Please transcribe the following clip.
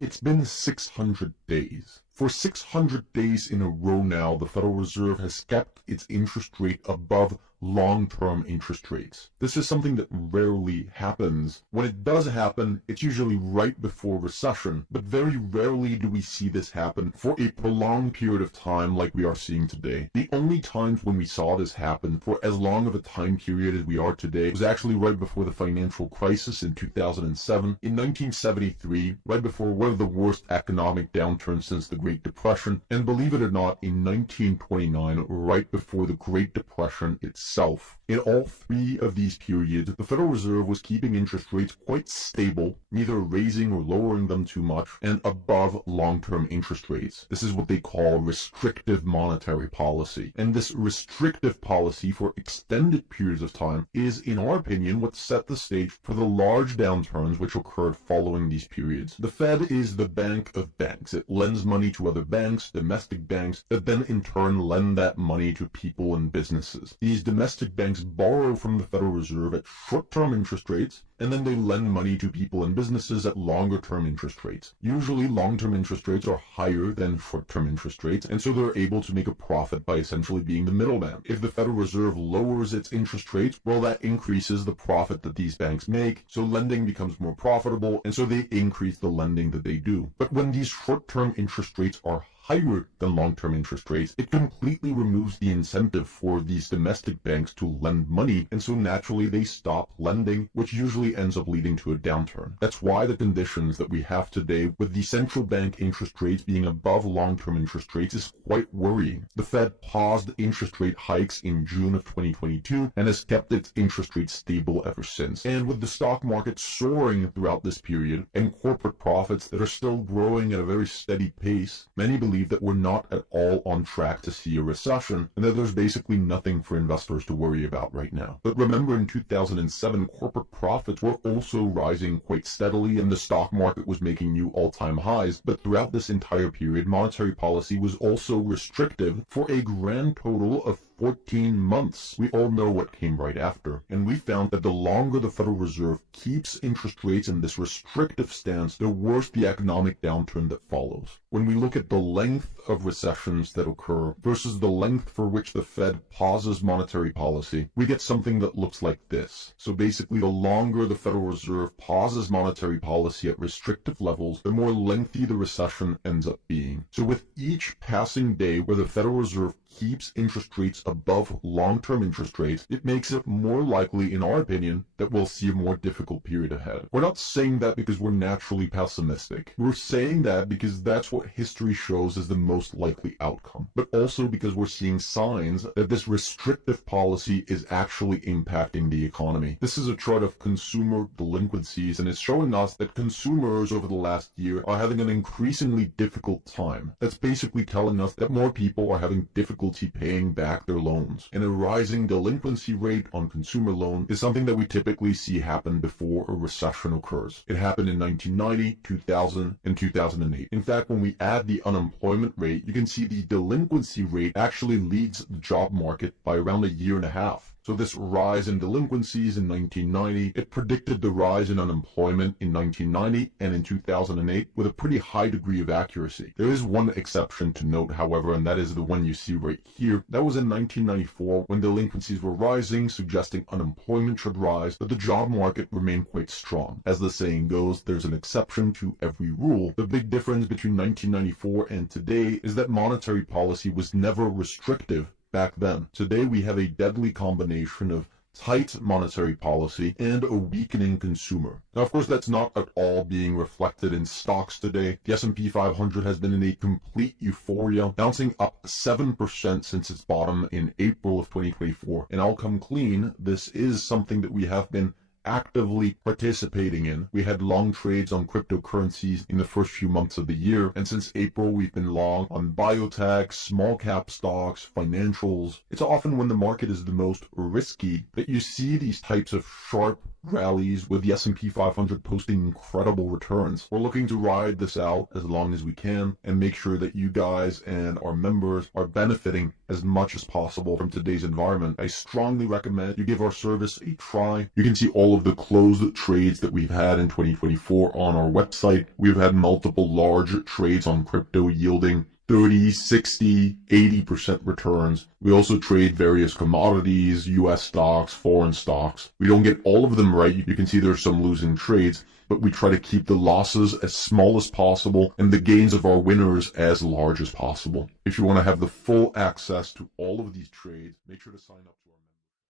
It's been 600 days. For 600 days in a row now, the Federal Reserve has kept its interest rate above long-term interest rates. This is something that rarely happens. When it does happen, it's usually right before recession, but very rarely do we see this happen for a prolonged period of time like we are seeing today. The only times when we saw this happen for as long of a time period as we are today was actually right before the financial crisis in 2007, in 1973, right before one of the worst economic downturns since the Great Depression, and believe it or not, in 1929, right before the Great Depression itself. In all three of these periods, the Federal Reserve was keeping interest rates quite stable, neither raising or lowering them too much, and above long-term interest rates. This is what they call restrictive monetary policy. And this restrictive policy for extended periods of time is, in our opinion, what set the stage for the large downturns which occurred following these periods. The Fed is the bank of banks. It lends money to other banks, domestic banks, that then in turn lend that money to people and businesses. These domestic banks borrow from the Federal Reserve at short-term interest rates, and then they lend money to people and businesses at longer-term interest rates. Usually long-term interest rates are higher than short-term interest rates, and so they're able to make a profit by essentially being the middleman. If the Federal Reserve lowers its interest rates, well, that increases the profit that these banks make, so lending becomes more profitable, and so they increase the lending that they do. But when these short-term interest rates are higher than long-term interest rates, it completely removes the incentive for these domestic banks to lend money, and so naturally they stop lending, which usually ends up leading to a downturn. That's why the conditions that we have today with the central bank interest rates being above long-term interest rates is quite worrying. The Fed paused interest rate hikes in June of 2022 and has kept its interest rate stable ever since. And with the stock market soaring throughout this period and corporate profits that are still growing at a very steady pace, many believe that we're not at all on track to see a recession, and that there's basically nothing for investors to worry about right now. But remember, in 2007, corporate profits were also rising quite steadily, and the stock market was making new all-time highs. But throughout this entire period, monetary policy was also restrictive for a grand total of 14 months. We all know what came right after, and we found that the longer the Federal Reserve keeps interest rates in this restrictive stance, the worse the economic downturn that follows. When we look at the length of recessions that occur versus the length for which the Fed pauses monetary policy, we get something that looks like this. So basically, the longer the Federal Reserve pauses monetary policy at restrictive levels, the more lengthy the recession ends up being. So with each passing day where the Federal Reserve keeps interest rates above long-term interest rates, it makes it more likely, in our opinion, that we'll see a more difficult period ahead. We're not saying that because we're naturally pessimistic. We're saying that because that's what history shows as the most likely outcome, but also because we're seeing signs that this restrictive policy is actually impacting the economy. This is a chart of consumer delinquencies, and it's showing us that consumers over the last year are having an increasingly difficult time. That's basically telling us that more people are having difficulty paying back their loans. And a rising delinquency rate on consumer loans is something that we typically see happen before a recession occurs. It happened in 1990, 2000, and 2008. In fact, when we add the unemployment rate, you can see the delinquency rate actually leads the job market by around a year and a half. So this rise in delinquencies in 1990, it predicted the rise in unemployment in 1990 and in 2008 with a pretty high degree of accuracy. There is one exception to note, however, and that is the one you see right here. That was in 1994 when delinquencies were rising, suggesting unemployment should rise, but the job market remained quite strong. As the saying goes, there's an exception to every rule. The big difference between 1994 and today is that monetary policy was never restrictive back then. Today we have a deadly combination of tight monetary policy and a weakening consumer. Now, of course, that's not at all being reflected in stocks today. The S&P 500 has been in a complete euphoria, bouncing up 7% since its bottom in April of 2024. And I'll come clean, this is something that we have been actively participating in. We had long trades on cryptocurrencies in the first few months of the year, and since April we've been long on biotech, small cap stocks, financials. It's often when the market is the most risky that you see these types of sharp rallies, with the S&P 500 posting incredible returns. We're looking to ride this out as long as we can and make sure that you guys and our members are benefiting as much as possible from today's environment. I strongly recommend you give our service a try. You can see all of the closed trades that we've had in 2024 on our website. We've had multiple large trades on crypto yielding 30, 60, 80% returns. We also trade various commodities, US stocks, foreign stocks. We don't get all of them right. You can see there's some losing trades, but we try to keep the losses as small as possible and the gains of our winners as large as possible. If you want to have the full access to all of these trades, make sure to sign up.